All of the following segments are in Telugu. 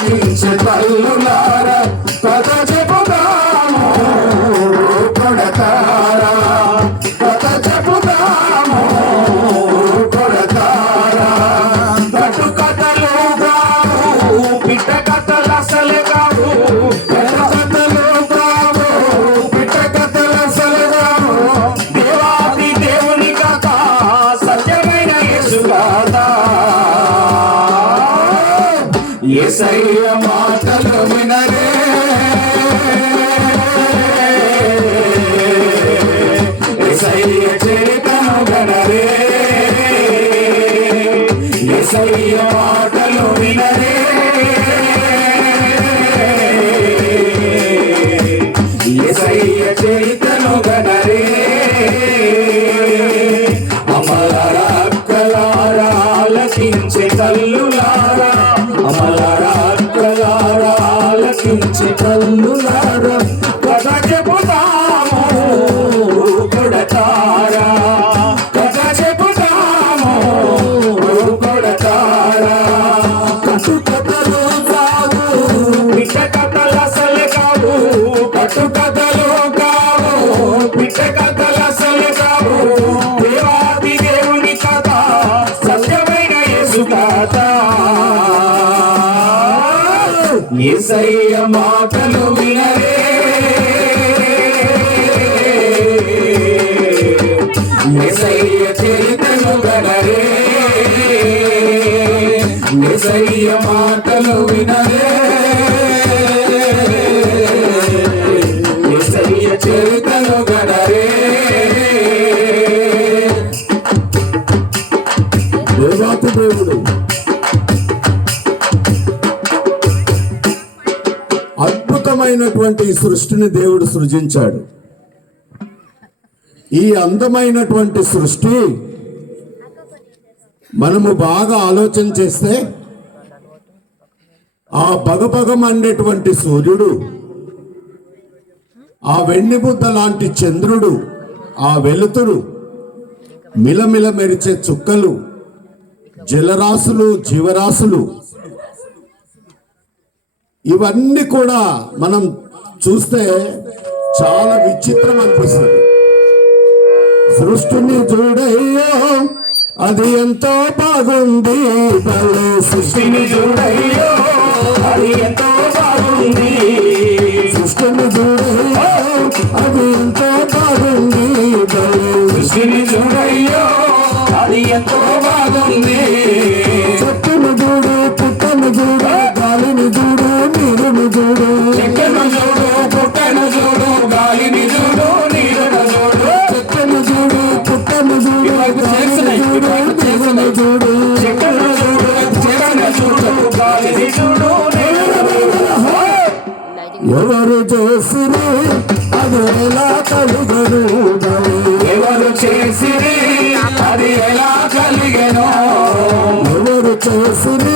జీవించే తల్లులా ఏసయ్య మాటలు వినరే ఏసయ్య చరితలు గడరే. ఏసయ్య మాటలు వినరే. ఏసయ్య చరితలు గడరే. దేవాకు దేవుడు. అందమైనటువంటి సృష్టిని దేవుడు సృజించాడు. ఈ అందమైనటువంటి సృష్టి మనము బాగా ఆలోచన చేస్తే ఆ పగపగం అనేటువంటి సూర్యుడు ఆ వెన్నెబుద్ద లాంటి చంద్రుడు ఆ వెలుతురు మిలమిల మెరిచే చుక్కలు జలరాశులు జీవరాశులు ఇవన్నీ కూడా మనం చూస్తే చాలా విచిత్రం అనిపిస్తుంది. సృష్టిని చూడయ్యో అది ఎంతో బాగుంది. సృష్టిని చూడయ్యో అది ఎంతో బాగుంది. సృష్టిని শ্বশুর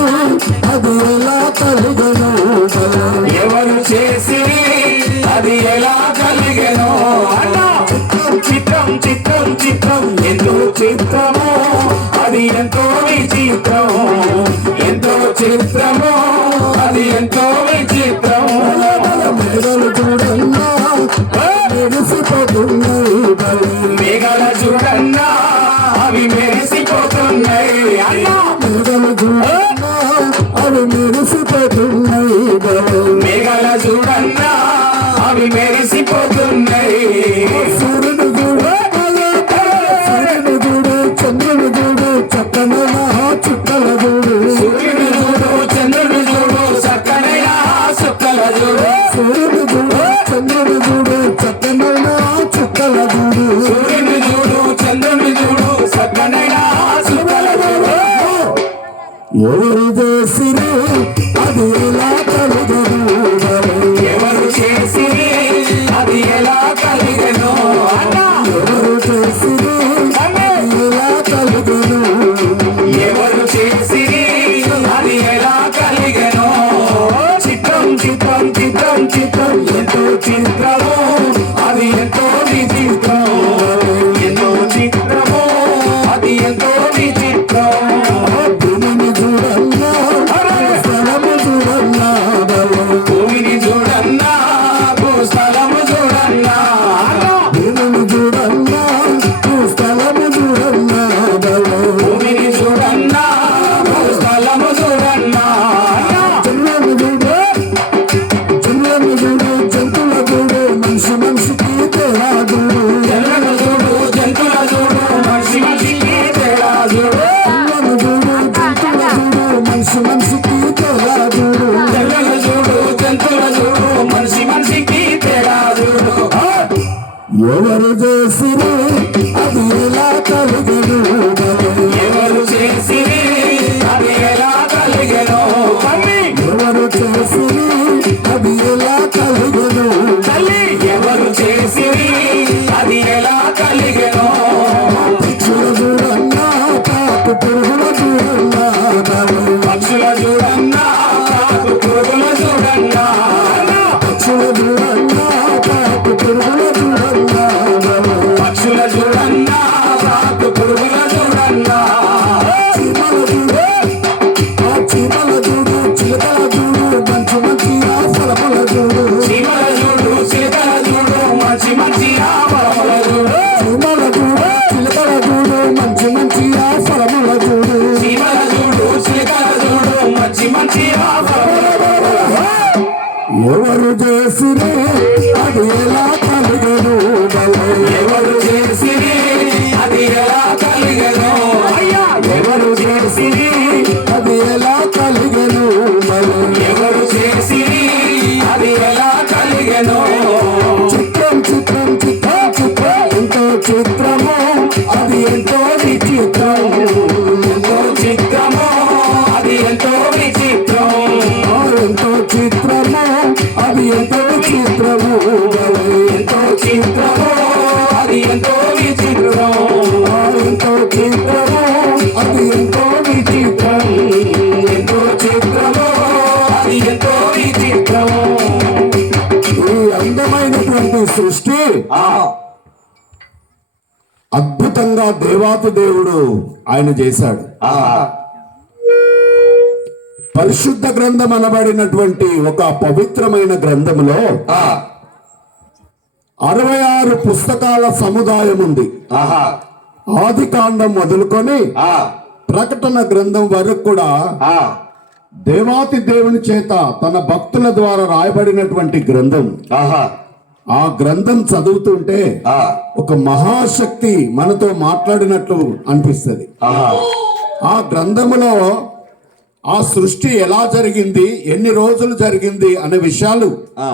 ఎవరు చేసిరే అది ఎలా కలిగను? ఎవరు చేసిరే అది ఎలా కలిగను? ఎవరు చేసిరే అది ఎలా కలిగను? ఎవరు చేసిరే అది ఎలా కలిగను? చిత్రం చిత్రం చిత్రం చిత్రం ఎంతో చిత్రము అది ఎంతో సృష్టి. అద్భుతంగా దేవాతి దేవుడు ఆయన చేశాడు. పరిశుద్ధ గ్రంథం అనబడినటువంటి ఒక పవిత్రమైన గ్రంథంలో అరవై ఆరు పుస్తకాల సముదాయం ఉంది. ఆది కాండం మొదలుకొని ప్రకటన గ్రంథం వరకు కూడా దేవాతి దేవుని చేత తన భక్తుల ద్వారా రాయబడినటువంటి గ్రంథం. ఆహా. ఆ గ్రంథం చదువుతుంటే ఒక మహాశక్తి మనతో మాట్లాడినట్లు అనిపిస్తుంది. ఆ. గ్రంథములో ఆ సృష్టి ఎలా జరిగింది ఎన్ని రోజులు జరిగింది అనే విషయాలు ఆ.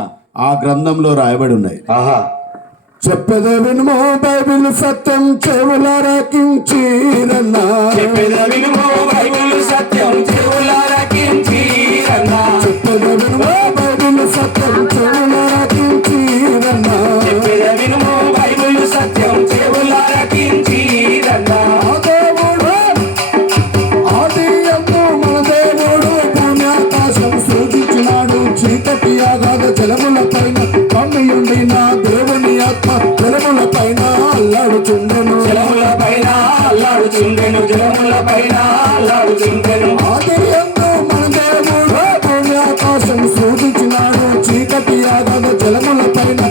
గ్రంథంలో రాయబడి ఉన్నాయి చెప్పదే వినుమో బైబిల్ సత్యం చెవుల రకించి వినుమో బైబిల్ సత్యం చెవుల రకించి వినుమో బైబిల్ సత్యం Marina.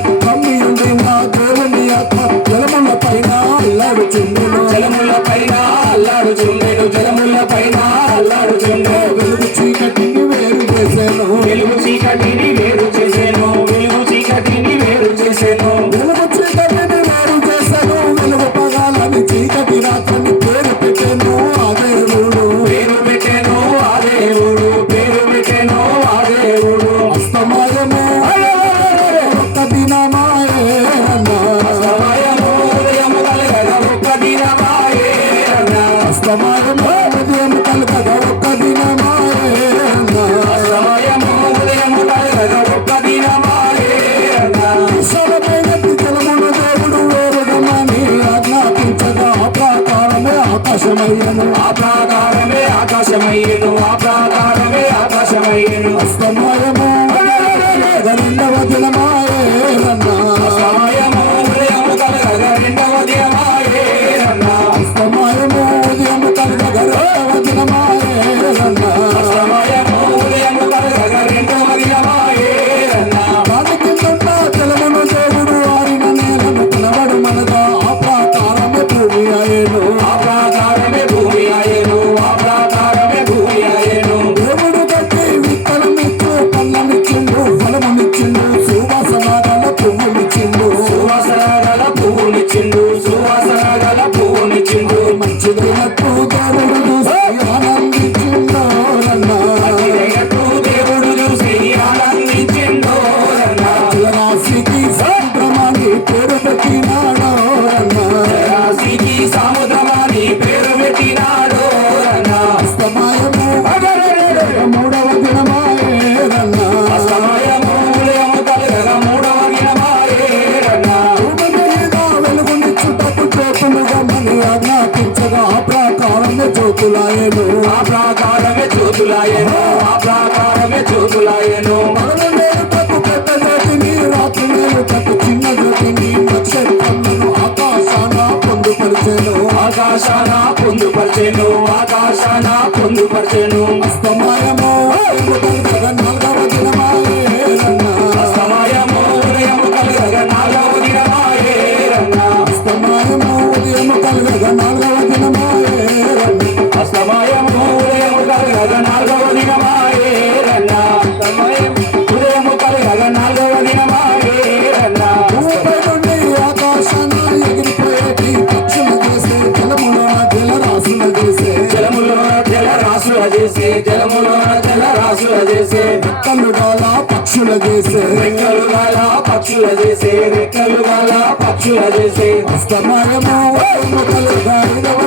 చూపులాయను. ఆ ప్రాకారమే చూపులాయను. ఆ ప్రాకారమే చూపులాయను. ఆకాశాన పొందుపరిచేను. ఆకాశాన పొందుపరిచేను. అస్తమాయ పక్షుల చేసే. రెక్కలు మాల పక్షుల చేసే రెక్కలు మాల పక్షుల చేసే. అస్తమరము మొక్కలు